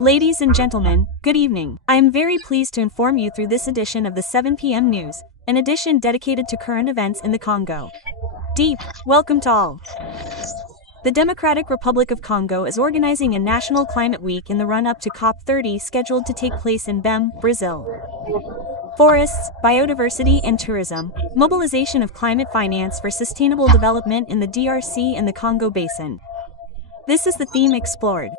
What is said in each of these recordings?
Ladies and gentlemen, good evening. I am very pleased to inform you through this edition of the 7 p.m. news, an edition dedicated to current events in the Congo. Deep, welcome to all. The Democratic Republic of Congo is organizing a National Climate Week in the run-up to COP30 scheduled to take place in Bem, Brazil. Forests, biodiversity and tourism, mobilization of climate finance for sustainable development in the DRC and the Congo Basin. This is the theme explored.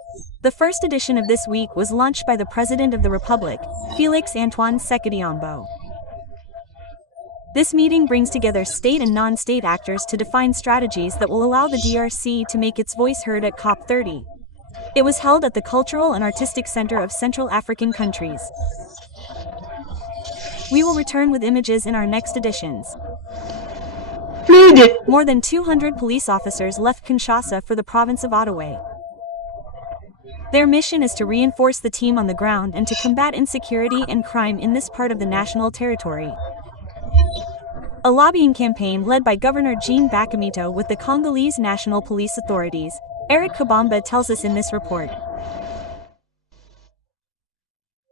The first edition of this week was launched by the President of the Republic, Félix Antoine Tshisekedi. This meeting brings together state and non-state actors to define strategies that will allow the DRC to make its voice heard at COP30. It was held at the Cultural and Artistic Center of Central African Countries. We will return with images in our next editions. More than 200 police officers left Kinshasa for the province of Ottawa. Their mission is to reinforce the team on the ground and to combat insecurity and crime in this part of the national territory. A lobbying campaign led by Governor Jean Bakamito with the Congolese National Police Authorities, Eric Kabamba tells us in this report.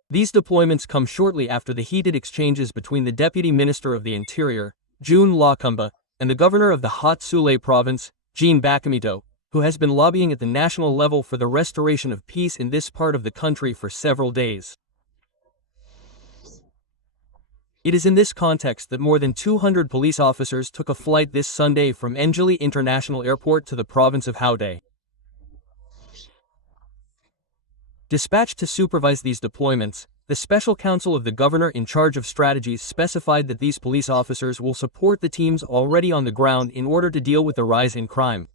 These deployments come shortly after the heated exchanges between the Deputy Minister of the Interior, June Lwakumba, and the Governor of the Haut-Sule Province, Jean Bakamito, who has been lobbying at the national level for the restoration of peace in this part of the country for several days. It is in this context that more than 200 police officers took a flight this Sunday from Njili International Airport to the province of Houde. Dispatched to supervise these deployments, the Special Counsel of the Governor in charge of strategies specified that these police officers will support the teams already on the ground in order to deal with the rise in crime.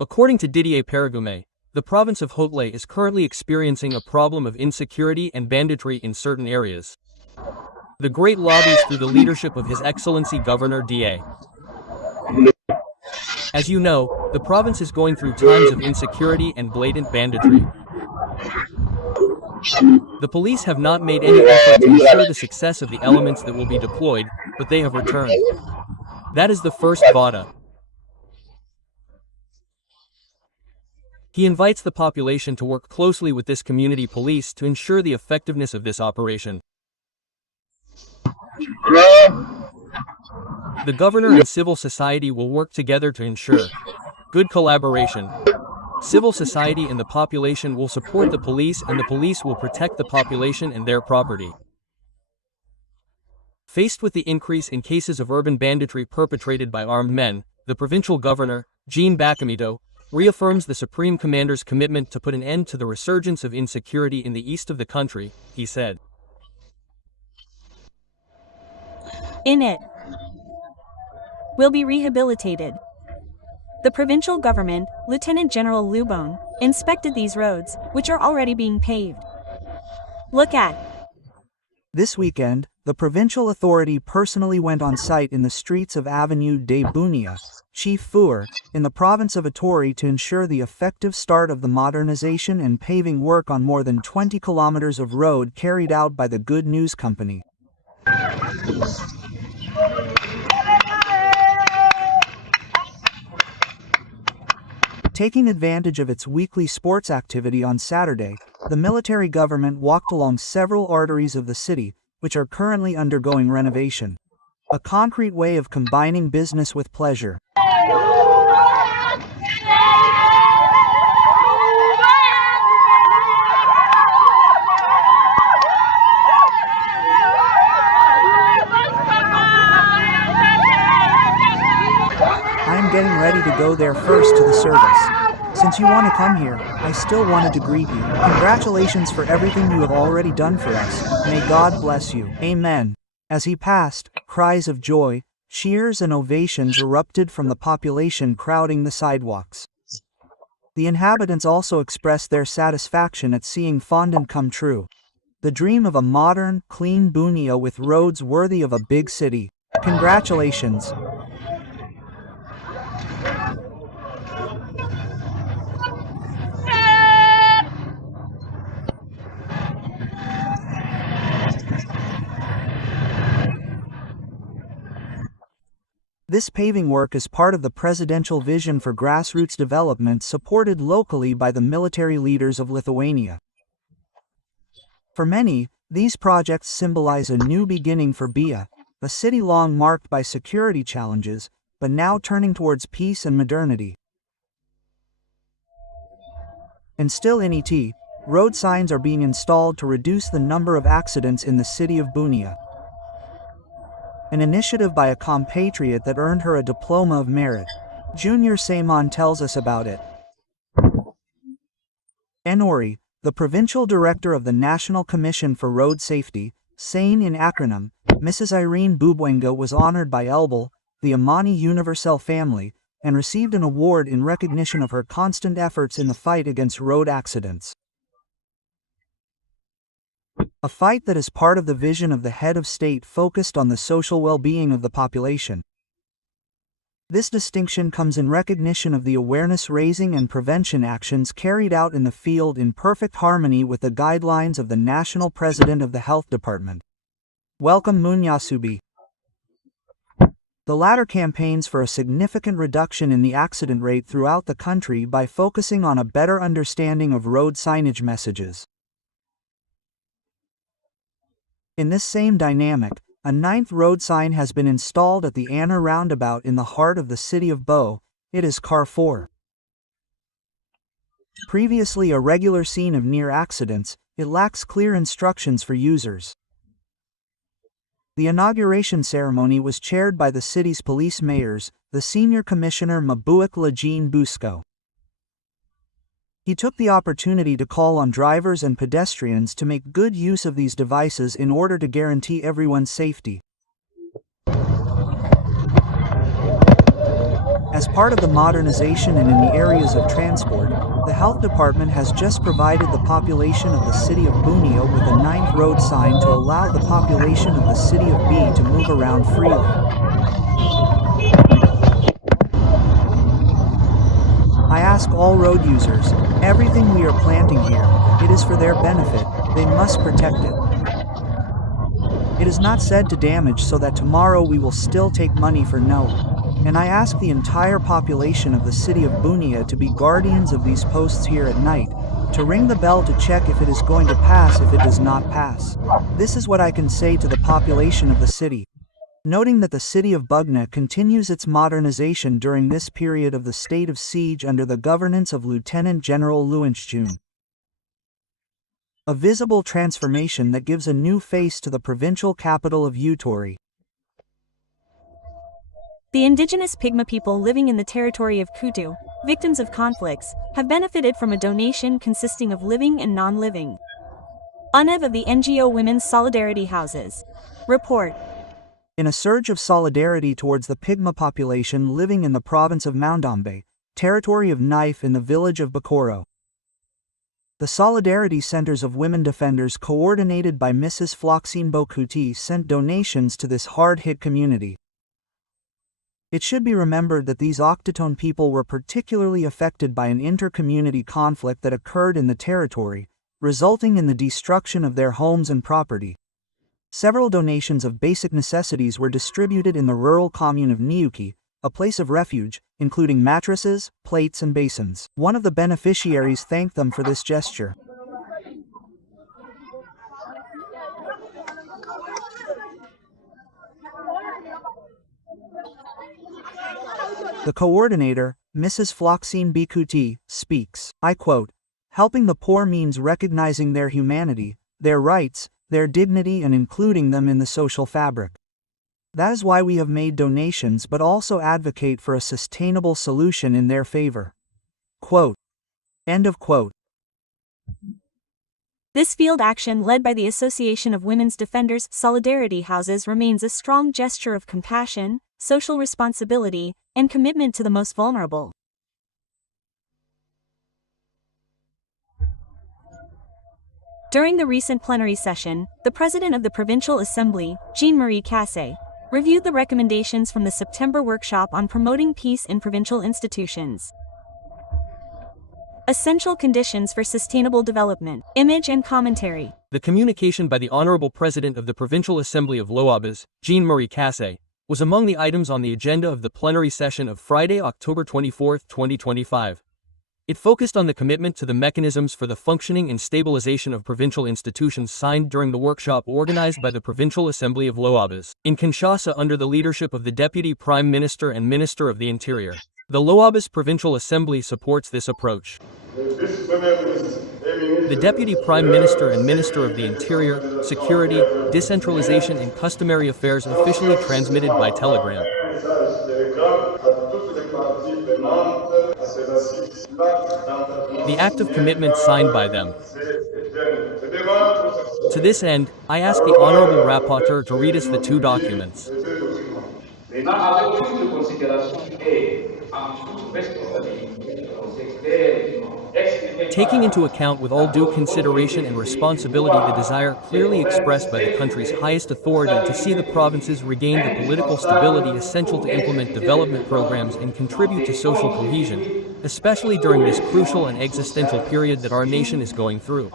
According to Didier Paragume, the province of Haut-Lé is currently experiencing a problem of insecurity and banditry in certain areas. The great lobbies through the leadership of His Excellency Governor D.A. As you know, the province is going through times of insecurity and blatant banditry. The police have not made any effort to ensure the success of the elements that will be deployed, but they have returned. That is the first VADA. He invites the population to work closely with this community police to ensure the effectiveness of this operation. The governor and civil society will work together to ensure good collaboration. Civil society and the population will support the police, and the police will protect the population and their property. Faced with the increase in cases of urban banditry perpetrated by armed men, the provincial governor, Jean Bakamito, reaffirms the Supreme Commander's commitment to put an end to the resurgence of insecurity in the east of the country, he said. In it will be rehabilitated. The provincial government, Lieutenant General Lubon, inspected these roads, which are already being paved. Look at. This weekend, the provincial authority personally went on site in the streets of Avenue des Bunia, Chief Four, in the province of Ituri to ensure the effective start of the modernization and paving work on more than 20 kilometers of road carried out by the Good News Company. Taking advantage of its weekly sports activity on Saturday, the military government walked along several arteries of the city, which are currently undergoing renovation. A concrete way of combining business with pleasure. I'm getting ready to go there first to the service. Since you want to come here, I still wanted to greet you. Congratulations for everything you have already done for us. May God bless you. Amen. As he passed, cries of joy, cheers and ovations erupted from the population crowding the sidewalks. The inhabitants also expressed their satisfaction at seeing fondant come true. The dream of a modern, clean Bunia with roads worthy of a big city. Congratulations. This paving work is part of the presidential vision for grassroots development supported locally by the military leaders of Lithuania. For many, these projects symbolize a new beginning for Bia, a city long marked by security challenges, but now turning towards peace and modernity. And still in ET, road signs are being installed to reduce the number of accidents in the city of Bunia. An initiative by a compatriot that earned her a diploma of merit. Junior Saimon tells us about it. Enori, the provincial director of the National Commission for Road Safety, SANE in acronym, Mrs. Irene Bubwenga was honored by Elbel, the Amani Universal family, and received an award in recognition of her constant efforts in the fight against road accidents. A fight that is part of the vision of the head of state focused on the social well-being of the population. This distinction comes in recognition of the awareness-raising and prevention actions carried out in the field in perfect harmony with the guidelines of the National President of the Health Department. Welcome Munyasubi. The latter campaigns for a significant reduction in the accident rate throughout the country by focusing on a better understanding of road signage messages. In this same dynamic, a 9th road sign has been installed at the Anna roundabout in the heart of the city of Bo. It is Car 4. Previously a regular scene of near accidents, it lacks clear instructions for users. The inauguration ceremony was chaired by the city's police mayors, the senior commissioner Mabuik Lajin Busco. He took the opportunity to call on drivers and pedestrians to make good use of these devices in order to guarantee everyone's safety. As part of the modernization and in the areas of transport, the health department has just provided the population of the city of Bunia with a 9th road sign to allow the population of the city of B to move around freely. I ask all road users, everything we are planting here, it is for their benefit, they must protect it. It is not said to damage so that tomorrow we will still take money for no. And I ask the entire population of the city of Bunia to be guardians of these posts here at night, to ring the bell to check if it is going to pass if it does not pass. This is what I can say to the population of the city. Noting that the city of Bugna continues its modernization during this period of the state of siege under the governance of Lieutenant General Luanchun. A visible transformation that gives a new face to the provincial capital of Utori. The indigenous Pygma people living in the territory of Kutu, victims of conflicts, have benefited from a donation consisting of living and non-living. Unev of the NGO Women's Solidarity Houses. Report. In a surge of solidarity towards the Pygma population living in the province of Moundambe, territory of Knife in the village of Bakoro. The Solidarity Centers of Women Defenders coordinated by Mrs. Floxine Bokuti sent donations to this hard-hit community. It should be remembered that these Octotone people were particularly affected by an inter-community conflict that occurred in the territory, resulting in the destruction of their homes and property. Several donations of basic necessities were distributed in the rural commune of Niuki, a place of refuge, including mattresses, plates and basins. One of the beneficiaries thanked them for this gesture. The coordinator, Mrs. Floxine Bikuti, speaks. I quote, "Helping the poor means recognizing their humanity, their rights, their dignity and including them in the social fabric. That is why we have made donations but also advocate for a sustainable solution in their favor." Quote. End of quote. This field action led by the Association of Women's Defenders Solidarity Houses remains a strong gesture of compassion, social responsibility, and commitment to the most vulnerable. During the recent plenary session, the President of the Provincial Assembly, Jean-Marie Casse, reviewed the recommendations from the September workshop on promoting peace in provincial institutions. Essential conditions for sustainable development, image and commentary. The communication by the Honorable President of the Provincial Assembly of Loabas, Jean-Marie Casse, was among the items on the agenda of the plenary session of Friday, October 24, 2025. It focused on the commitment to the mechanisms for the functioning and stabilization of provincial institutions signed during the workshop organized by the Provincial Assembly of Loabas, in Kinshasa under the leadership of the Deputy Prime Minister and Minister of the Interior. The Loabas Provincial Assembly supports this approach. The Deputy Prime Minister and Minister of the Interior, Security, Decentralization and Customary Affairs officially transmitted by telegram. The act of commitment signed by them. To this end, I ask the Honorable Rapporteur to read us the two documents. Taking into account with all due consideration and responsibility the desire clearly expressed by the country's highest authority to see the provinces regain the political stability essential to implement development programs and contribute to social cohesion, especially during this crucial and existential period that our nation is going through.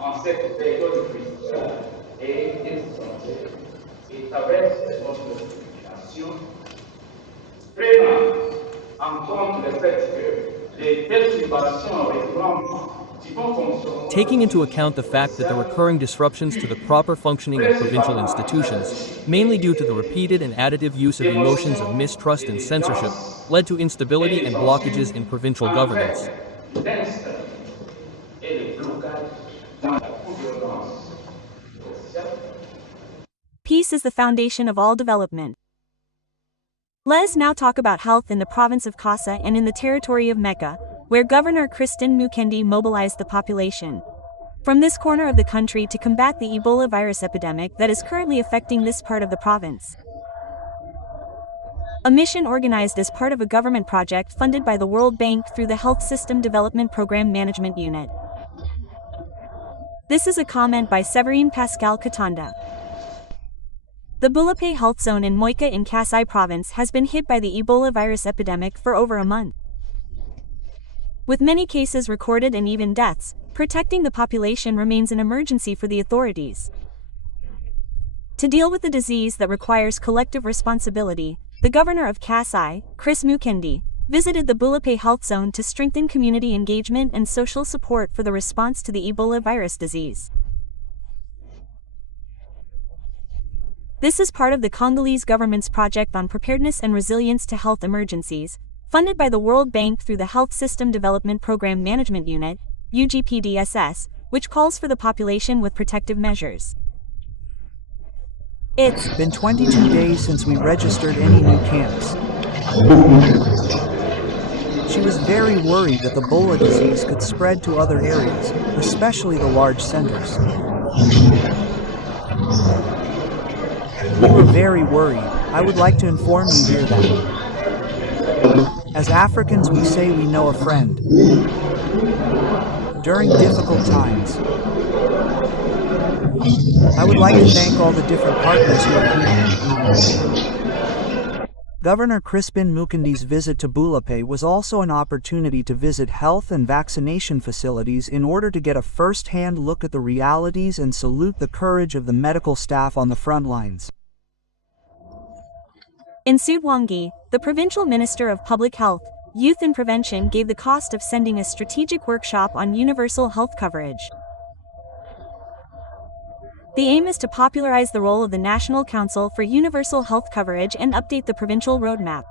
Taking into account the fact that the recurring disruptions to the proper functioning of provincial institutions, mainly due to the repeated and additive use of emotions of mistrust and censorship, led to instability and blockages in provincial governance. Peace is the foundation of all development. Let us now talk about health in the province of Kassa and in the territory of Mecca, where Governor Christine Mukendi mobilized the population from this corner of the country to combat the Ebola virus epidemic that is currently affecting this part of the province. A mission organized as part of a government project funded by the World Bank through the Health System Development Program Management Unit. This is a comment by Severine Pascal Katanda. The Bulapay Health Zone in Moika in Kasai Province has been hit by the Ebola virus epidemic for over a month. With many cases recorded and even deaths, protecting the population remains an emergency for the authorities. To deal with the disease that requires collective responsibility, the governor of Kasai, Chris Mukendi, visited the Bulapay Health Zone to strengthen community engagement and social support for the response to the Ebola virus disease. This is part of the Congolese government's project on preparedness and resilience to health emergencies, funded by the World Bank through the Health System Development Program Management Unit, UGPDSS, which calls for the population with protective measures. It's been 22 days since we registered any new camps. She was very worried that the Ebola disease could spread to other areas, especially the large centers. We were very worried. I would like to inform you here that as Africans we say we know a friend during difficult times. I would like to thank all the different partners who are here. Governor Crispin Mukendi's visit to Bulapay was also an opportunity to visit health and vaccination facilities in order to get a first-hand look at the realities and salute the courage of the medical staff on the front lines. In Sudwangi, the Provincial Minister of Public Health, Youth and Prevention gave the cost of sending a strategic workshop on universal health coverage. The aim is to popularize the role of the National Council for Universal Health Coverage and update the provincial roadmap.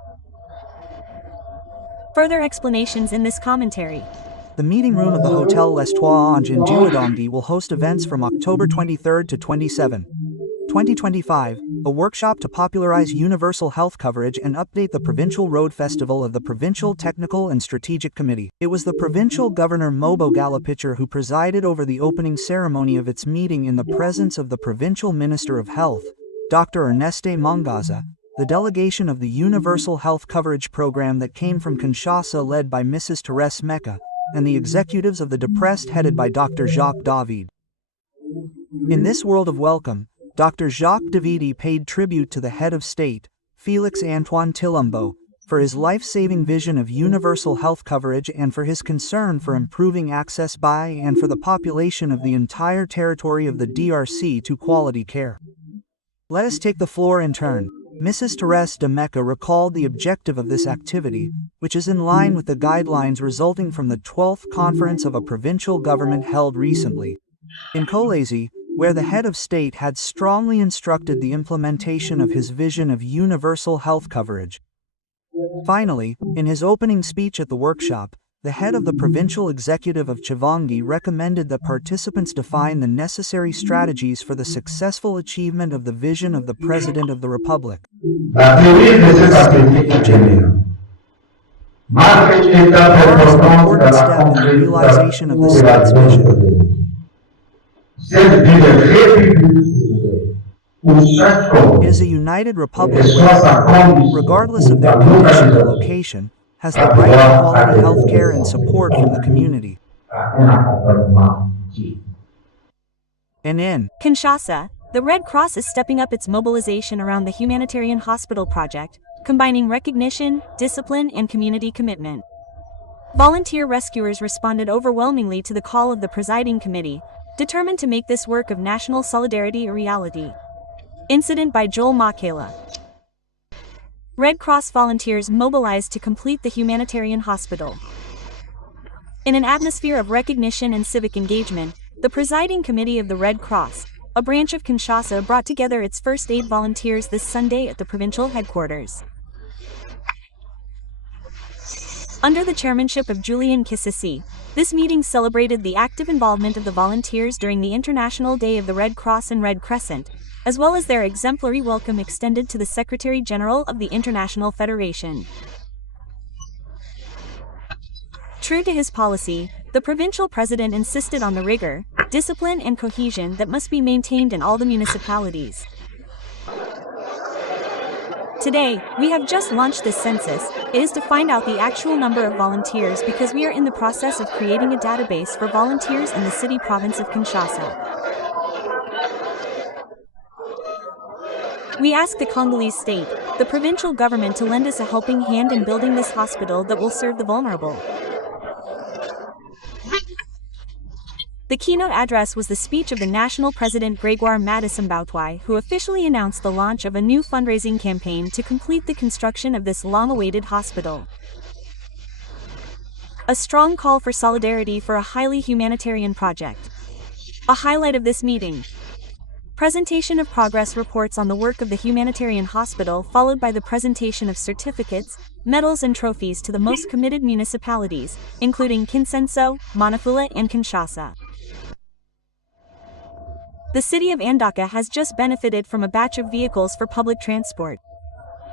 Further explanations in this commentary. The meeting room of the Hotel L'Estoile Ange in Duodongi will host events from October 23 to 27, 2025, a workshop to popularize universal health coverage and update the Provincial Road Festival of the Provincial Technical and Strategic Committee. It was the Provincial Governor Mobo Galapicher who presided over the opening ceremony of its meeting in the presence of the Provincial Minister of Health, Dr. Erneste Mangaza, the delegation of the Universal Health Coverage Program that came from Kinshasa led by Mrs. Therese Mecca, and the executives of the Depressed headed by Dr. Jacques David. In this world of welcome, Dr. Jacques Davidi paid tribute to the head of state, Félix Antoine Tshilombo, for his life-saving vision of universal health coverage and for his concern for improving access by and for the population of the entire territory of the DRC to quality care. Let us take the floor in turn. Mrs. Therese de Mecca recalled the objective of this activity, which is in line with the guidelines resulting from the 12th conference of a provincial government held recently in Kolesi, where the head of state had strongly instructed the implementation of his vision of universal health coverage. Finally, in his opening speech at the workshop, the head of the provincial executive of Chivangi recommended that participants define the necessary strategies for the successful achievement of the vision of the President of the Republic. The most important step in the realization of the state's vision is a united republic where, regardless of their condition or location, has the right to quality health care and support from the community. And in Kinshasa, the Red Cross is stepping up its mobilization around the humanitarian hospital project, combining recognition, discipline, and community commitment. Volunteer rescuers responded overwhelmingly to the call of the presiding committee, determined to make this work of national solidarity a reality. Incident by Joel Makela. Red Cross volunteers mobilized to complete the humanitarian hospital. In an atmosphere of recognition and civic engagement, the presiding committee of the Red Cross, a branch of Kinshasa, brought together its first aid volunteers this Sunday at the provincial headquarters. Under the chairmanship of Julian Kisisi, this meeting celebrated the active involvement of the volunteers during the International Day of the Red Cross and Red Crescent, as well as their exemplary welcome extended to the Secretary-General of the International Federation. True to his policy, the provincial president insisted on the rigor, discipline, and cohesion that must be maintained in all the municipalities. Today, we have just launched this census. It is to find out the actual number of volunteers because we are in the process of creating a database for volunteers in the city province of Kinshasa. We ask the Congolese state, the provincial government, to lend us a helping hand in building this hospital that will serve the vulnerable. The keynote address was the speech of the national president Gregoire Madisambautwai, who officially announced the launch of a new fundraising campaign to complete the construction of this long-awaited hospital. A strong call for solidarity for a highly humanitarian project. A highlight of this meeting. Presentation of progress reports on the work of the humanitarian hospital, followed by the presentation of certificates, medals and trophies to the most committed municipalities, including Kinsenso, Manafula and Kinshasa. The city of Andaka has just benefited from a batch of vehicles for public transport.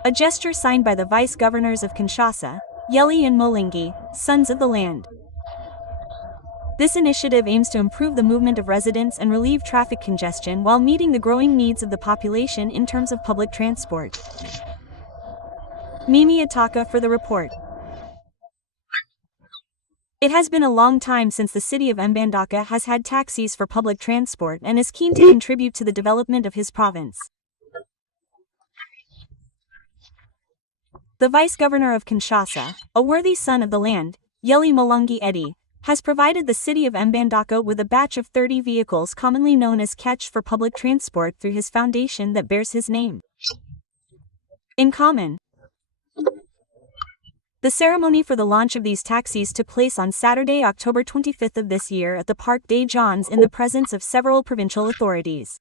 A gesture signed by the vice-governors of Kinshasa, Yeli and Molingi, sons of the land. This initiative aims to improve the movement of residents and relieve traffic congestion while meeting the growing needs of the population in terms of public transport. Mimi Ataka for the report. It has been a long time since the city of Mbandaka has had taxis for public transport and is keen to contribute to the development of his province. The vice-governor of Kinshasa, a worthy son of the land, Yeli Molangi Edi, has provided the city of Mbandaka with a batch of 30 vehicles commonly known as Ketch for public transport through his foundation that bears his name. In common, the ceremony for the launch of these taxis took place on Saturday, October 25th of this year at the Parc des Jeans in the presence of several provincial authorities.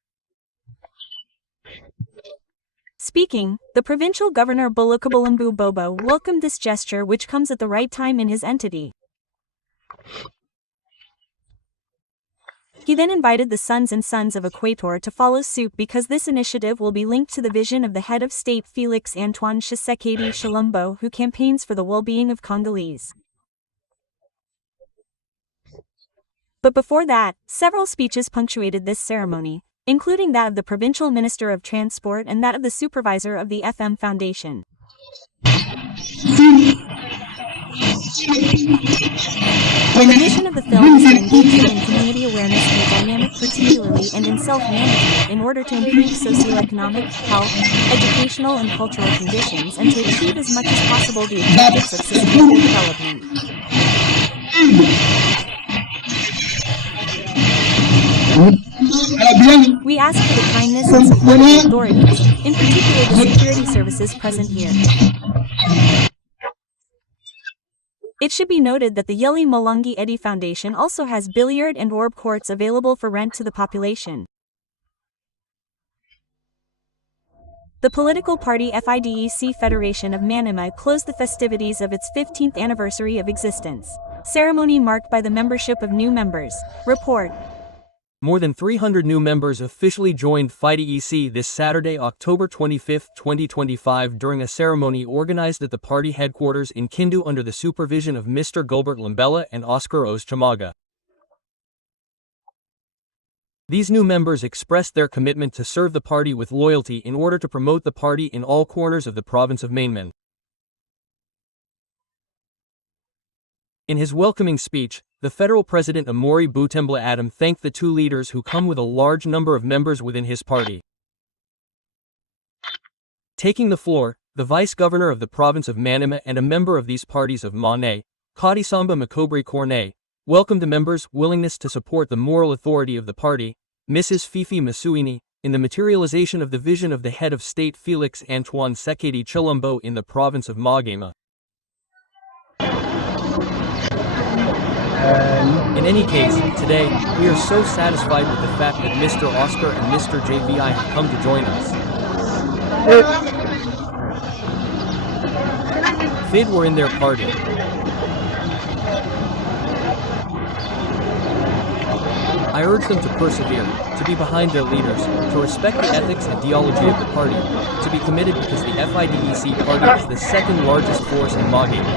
Speaking, the provincial governor Bolokabalambu Bobo welcomed this gesture, which comes at the right time in his entity. He then invited the sons and sons of Equator to follow suit because this initiative will be linked to the vision of the head of state Felix Antoine Tshisekedi Tshilombo, who campaigns for the well-being of Congolese. But before that, several speeches punctuated this ceremony, including that of the provincial minister of transport and that of the supervisor of the FM Foundation. The mission of the film is to engage in community awareness in a dynamic, particularly and in self-management in order to improve socioeconomic, health, educational and cultural conditions and to achieve as much as possible the objectives of sustainable development. We ask for the kindness and support of the authorities, in particular the security services present here. It should be noted that the Yeli Molangi Eddy Foundation also has billiard and orb courts available for rent to the population. The political party FIDEC Federation of Manama closed the festivities of its 15th anniversary of existence. Ceremony marked by the membership of new members. Report. More than 300 new members officially joined FIDEC this Saturday, October 25, 2025 during a ceremony organized at the party headquarters in Kindu under the supervision of Mr. Gilbert Lambella and Oscar Os Chamaga. These new members expressed their commitment to serve the party with loyalty in order to promote the party in all corners of the province of Mainmen. In his welcoming speech, the federal president Amori Butembla Adam thanked the two leaders who come with a large number of members within his party. Taking the floor, the vice governor of the province of Manama and a member of these parties of Mane, Kadisamba Makobri Corne, welcomed the members' willingness to support the moral authority of the party, Mrs. Fifi Masuini, in the materialization of the vision of the head of state Felix Antoine Sekedi Chilumbo in the province of Magema. In any case, today, we are so satisfied with the fact that Mr. Oscar and Mr. JVI have come to join us. FID were in their party. I urge them to persevere, to be behind their leaders, to respect the ethics and ideology of the party, to be committed because the FIDEC party is the second largest force in Magema.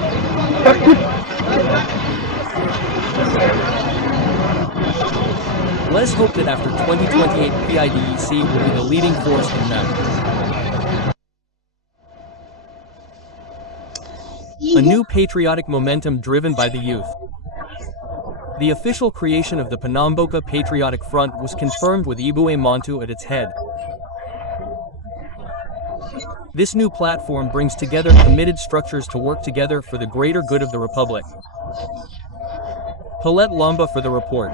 Let us hope that after 2028 FIDEC will be the leading force in them. A new patriotic momentum driven by the youth. The official creation of the Panamboka Patriotic Front was confirmed with Ibue Montu at its head. This new platform brings together committed structures to work together for the greater good of the Republic. Paulette Lamba for the report.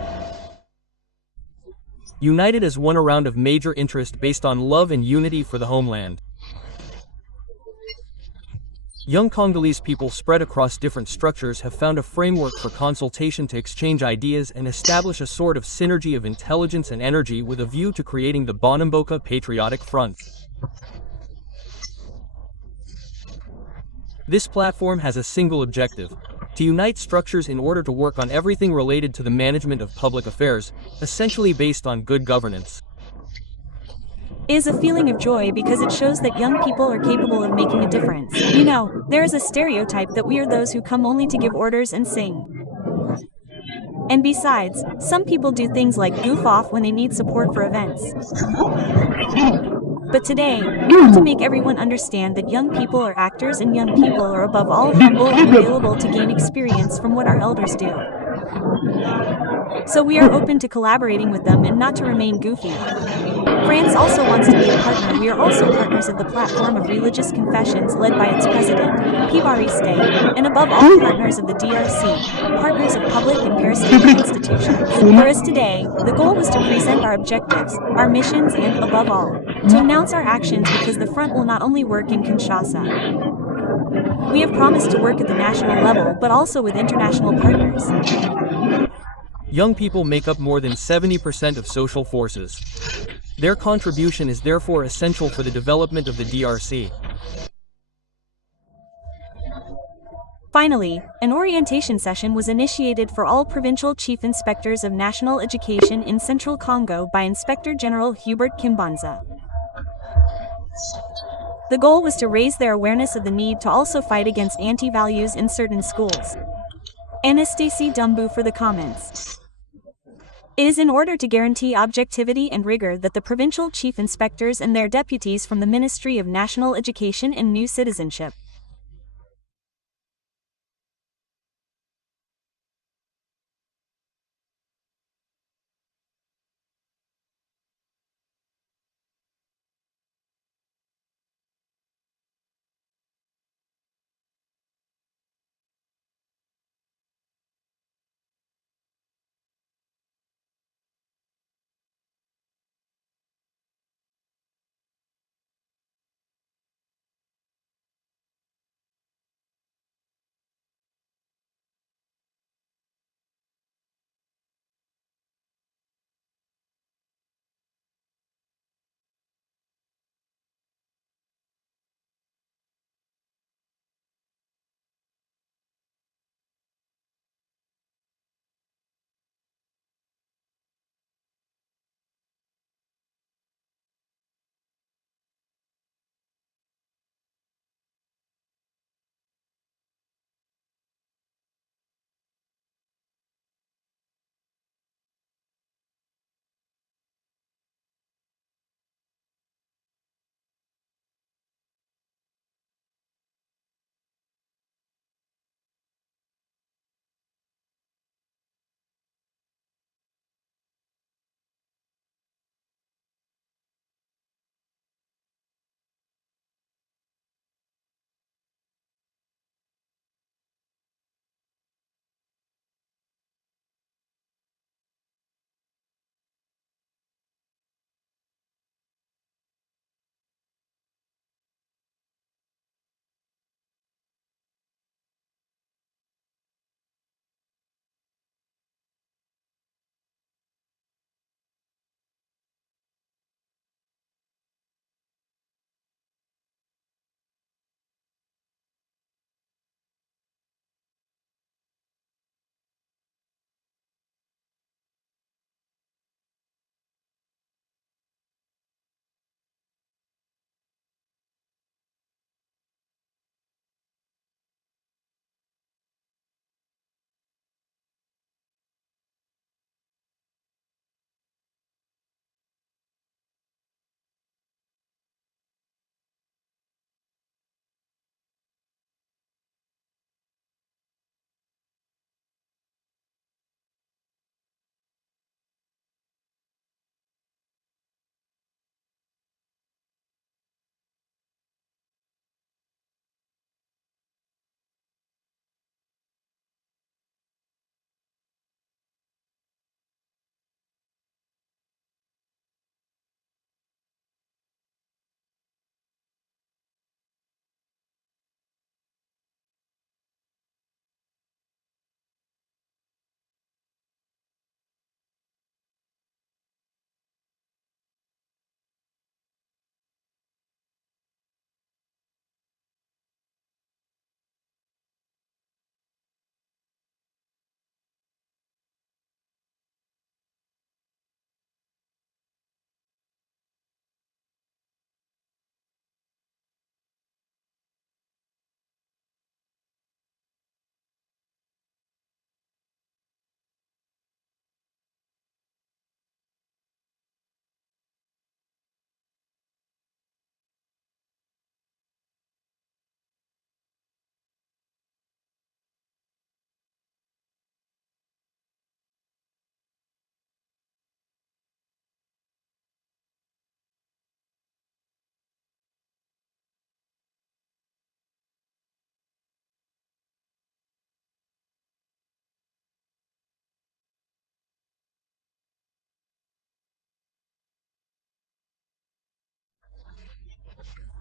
United as one around of major interest based on love and unity for the homeland. Young Congolese people spread across different structures have found a framework for consultation to exchange ideas and establish a sort of synergy of intelligence and energy with a view to creating the Bonamboka Patriotic Front. This platform has a single objective: to unite structures in order to work on everything related to the management of public affairs, essentially based on good governance. It is a feeling of joy because it shows that young people are capable of making a difference. You know, there is a stereotype that we are those who come only to give orders and sing. And besides, some people do things like goof off when they need support for events. But today, we want to make everyone understand that young people are actors and young people are above all humble and available to gain experience from what our elders do. So we are open to collaborating with them and not to remain goofy. France also wants to be a partner. We are also partners of the platform of religious confessions led by its president, Pivariste, and above all partners of the DRC, partners of public and parastate institutions. Whereas today, the goal was to present our objectives, our missions and, above all, to announce our actions because the front will not only work in Kinshasa. We have promised to work at the national level but also with international partners. Young people make up more than 70% of social forces. Their contribution is therefore essential for the development of the DRC. Finally, an orientation session was initiated for all provincial chief inspectors of national education in Central Congo by Inspector General Hubert Kimbanza. The goal was to raise their awareness of the need to also fight against anti-values in certain schools. Anastasie Dumbu for the comments. It is in order to guarantee objectivity and rigor that the provincial chief inspectors and their deputies from the Ministry of National Education and New Citizenship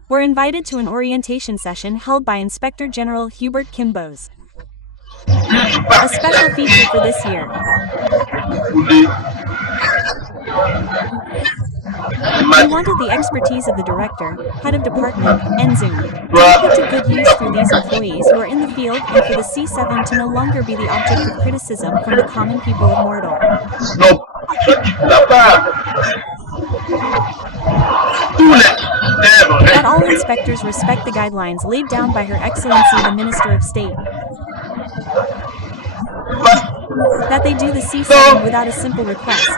were invited to an orientation session held by Inspector General Hubert Kimbos. A special feature for this year. We wanted the expertise of the director, head of department, and Zoom to be put to good use through these employees who are in the field and for the C7 to no longer be the object of criticism from the common people of Mordor. That all inspectors respect the guidelines laid down by Her Excellency the Minister of State. That they do the C7 without a simple request.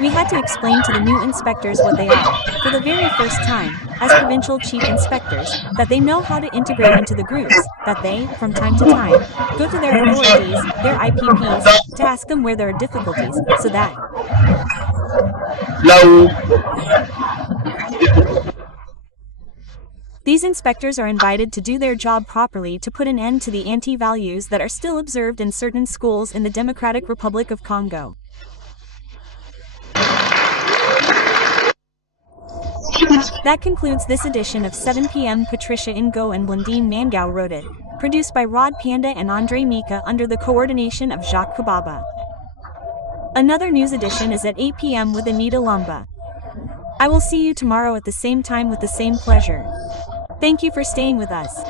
We had to explain to the new inspectors what they are, for the very first time, as provincial chief inspectors, that they know how to integrate into the groups, that they, from time to time, go to their authorities, their IPPs, to ask them where there are difficulties, so that these inspectors are invited to do their job properly to put an end to the anti-values that are still observed in certain schools in the Democratic Republic of Congo. That concludes this edition of 7 p.m. Patricia Ngo and Blandine Mangao wrote it, produced by Rod Panda and Andre Mika under the coordination of Jacques Kababa. Another news edition is at 8 p.m. with Anita Lumba. I will see you tomorrow at the same time with the same pleasure. Thank you for staying with us.